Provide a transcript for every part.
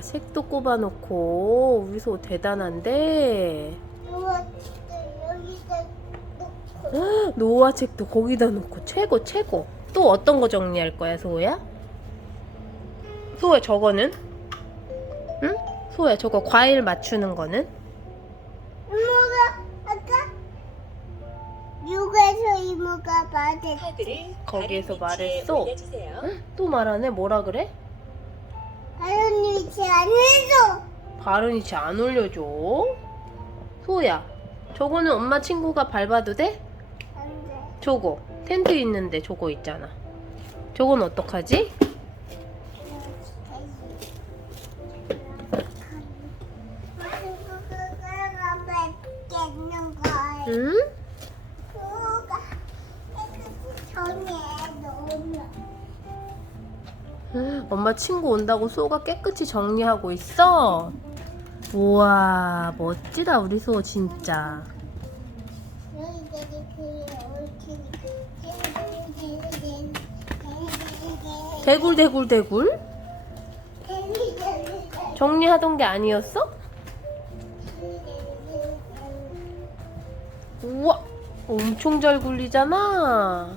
책도 꼽아놓고 우리 소 대단한데. 여기다 놓고 노화 책도 거기다 놓고 최고 최고. 또 어떤 거 정리할 거야, 소야? 소야 저거는? 응? 소야 저거 과일 맞추는 거는? 이모가 아까 육에서 이모가 말했 카드를 거기에서 말했어? 응? 또 말하네. 뭐라 그래? 다른 위치 안 해줘 바른이치 안 올려줘. 소야, 저거는 엄마 친구가 밟아도 돼? 안 돼 저거 텐트 있는데 저거 있잖아. 저건 어떡하지? 응? 엄마 친구 온다고 소가 깨끗이 정리하고 있어. 우와, 멋지다 우리 소 진짜. 대굴 대굴 대굴? 정리하던 게 아니었어? 우와, 엄청 잘 굴리잖아.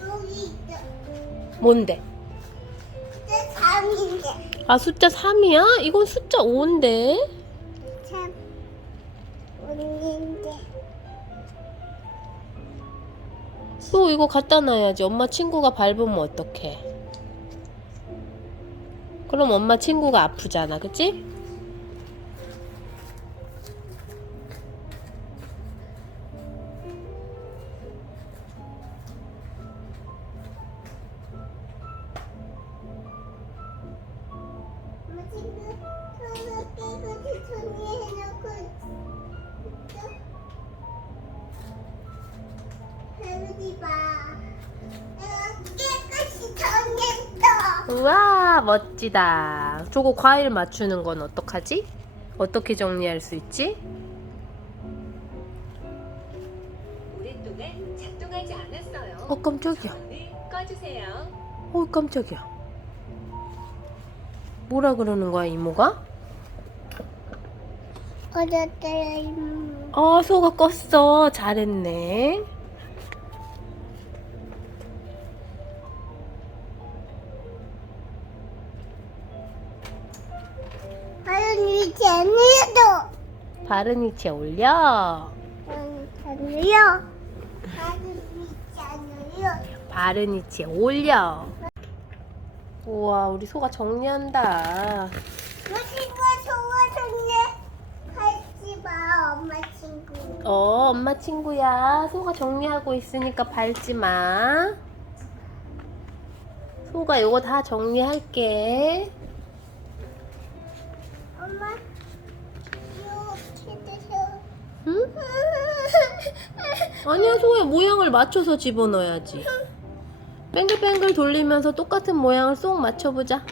여기 있다 뭔데? 그때 잠인데 아, 숫자 3이야? 이건 숫자 5인데. 참 언니인데 또 이거 갖다 놔야지. 엄마 친구가 밟으면 어떡해. 그럼 엄마 친구가 아프잖아. 그치? 우와, 멋지다. 저거 과일 맞추는 건 어떡하지? 어떻게 정리할 수 있지? 오랫동안 작동하지 않았어요. 어, 깜짝이야. 전원을 꺼주세요. 어, 깜짝이야. 뭐라 그러는 거야, 이모가? 어렸어요 이모 어, 소가 껐어. 잘했네. 아니어도 바른 위치에 올려. 아니에요 바른 위치에 올려. 우와, 우리 소가 정리한다. 엄마 친구 좋아 정리 하지 마 엄마 친구 어, 엄마 친구야. 소가 정리하고 있으니까 밟지 마. 소가 이거 다 정리할게. 엄마 이렇게 드셔 응? 아니야, 소야. 모양을 맞춰서 집어넣어야지. 뱅글뱅글 돌리면서 똑같은 모양을 쏙 맞춰보자.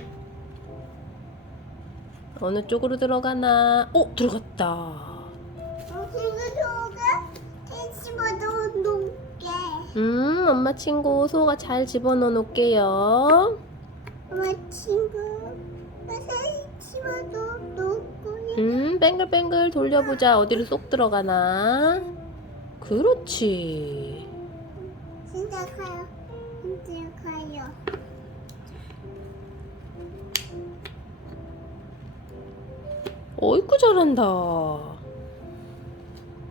어느 쪽으로 들어가나? 어, 들어갔다. 음, 엄마 친구 소가 잘 집어넣어 놓을게요. 엄마 친구 집어도 놓고 음, 뱅글뱅글 돌려보자. 어디로 쏙 들어가나? 그렇지. 진짜 가요 진짜 가요 어이구 잘한다.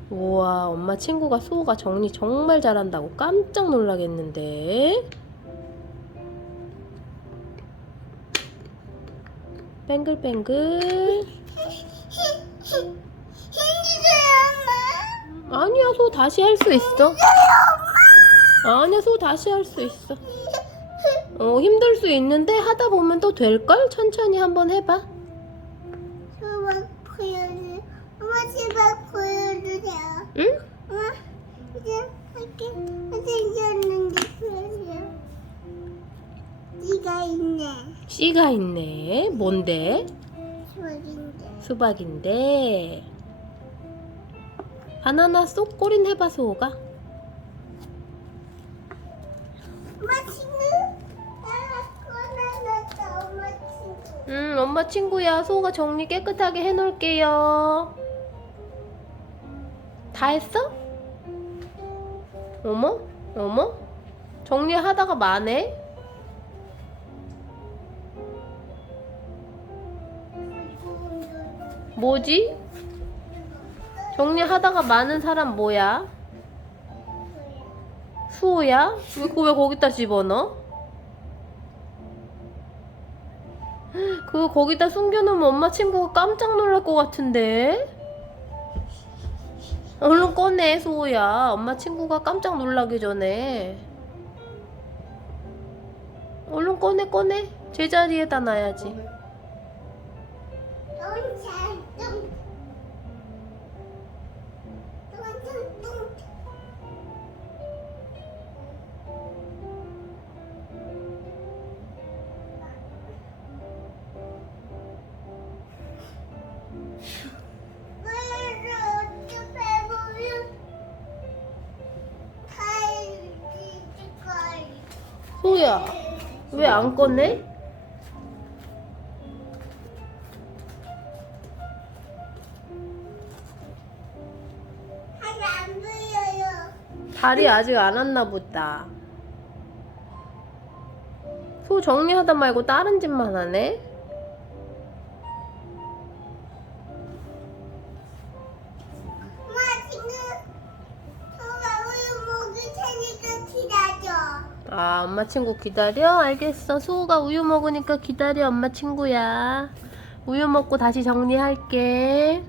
우와, 엄마 친구가 소가 정리 정말 잘한다고 깜짝 놀라겠는데. 뱅글뱅글. 힘- 힘- 힘- 힘 주세요, 엄마 아니야, 소 다시 할 수 있어. 아니야 소 다시 할 수 있어 어 힘들 수 있는데 하다 보면 또 될걸? 천천히 한번 해봐 보여주. 엄마 수박 보여주세요. 응? 엄마 이제 할게. 생겼는데 보여줘. 네가 있네. 씨가 있네 뭔데? 수박인데. 수박인데 바나나 쏙 꼬린 해봐 소가 엄마 친구. 꺼내놨다 엄마 친구. 응 엄마 친구야 소가 정리 깨끗하게 해놓을게요 다 했어? 어머? 어머? 정리하다가 마네? 뭐지? 정리하다가 많은 사람 뭐야? 수호야? 이거 왜 거기다 집어넣어? 그거 거기다 숨겨놓으면 엄마 친구가 깜짝 놀랄 것 같은데? 얼른 꺼내, 수호야. 엄마 친구가 깜짝 놀라기 전에. 얼른 꺼내, 꺼내. 제자리에다 놔야지. 수호야, 왜 안 꺼내? 안 보여요. 다리 아직 안 왔나 보다. 소 정리하다 말고 다른 짓만 하네? 엄마 친구 기다려? 알겠어. 수호가 우유 먹으니까 기다려, 엄마 친구야. 우유 먹고 다시 정리할게.